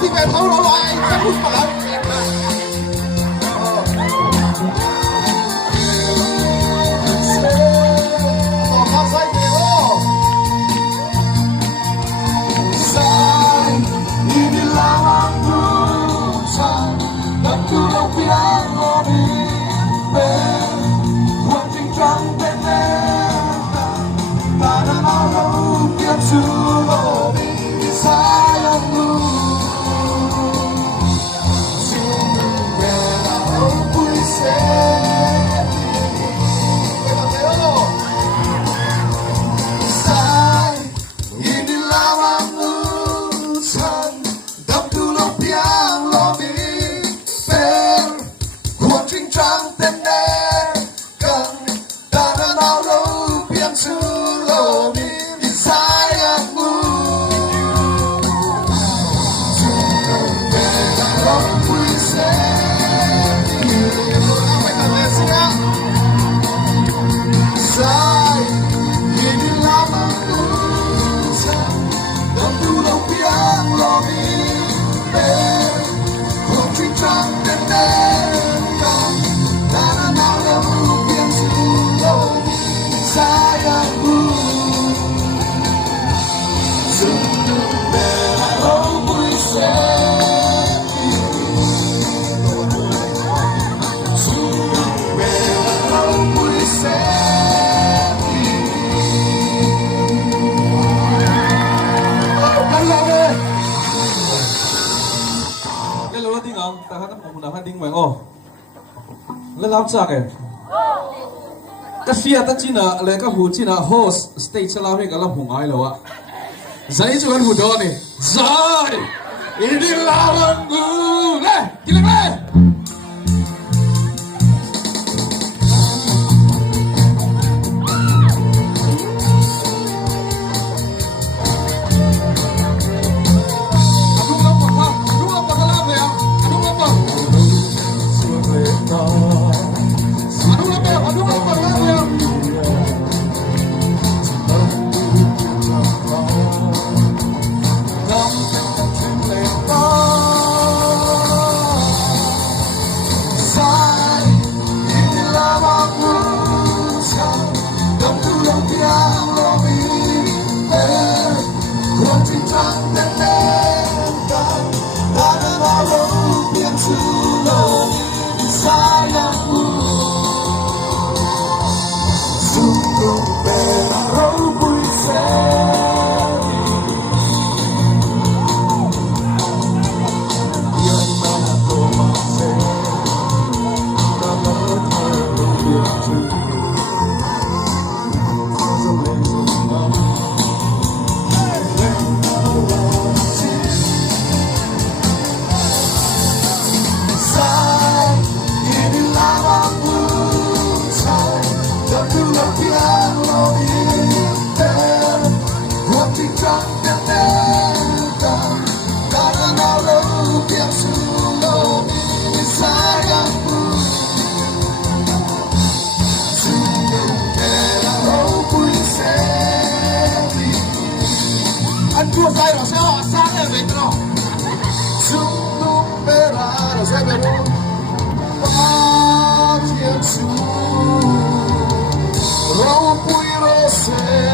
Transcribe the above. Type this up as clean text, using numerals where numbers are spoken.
thì về thấu nó lại sẽ hút vào lắm. Còn say nhiều sai ini lawanku sang dan ku đâu biar lo đi về buat tinggal benar tanah lalu biar sulo di sayangmu sungguh benar puisi sai ini lawanku sang dan ku đâu biar lo đi về buat tinggal benar tanah lalu biar sulo di sayangmu sungguh benar puisi sai ini lawanku sang dan ku đâu biar lo đi về buat tinggal benar tanah lalu biar sulo di sayangmu sungguh benar puisi sungguh benar puisi cái lối tiếng ông ta hát một nào hát tiếng mày ô lên làm sao kìa cái phía ta chỉ là lấy cái hũ chỉ là host stage làm cái làm hùng ai rồi ạ giải cho cái hũ đó này giải ini lawanku leh gila leh Rompui você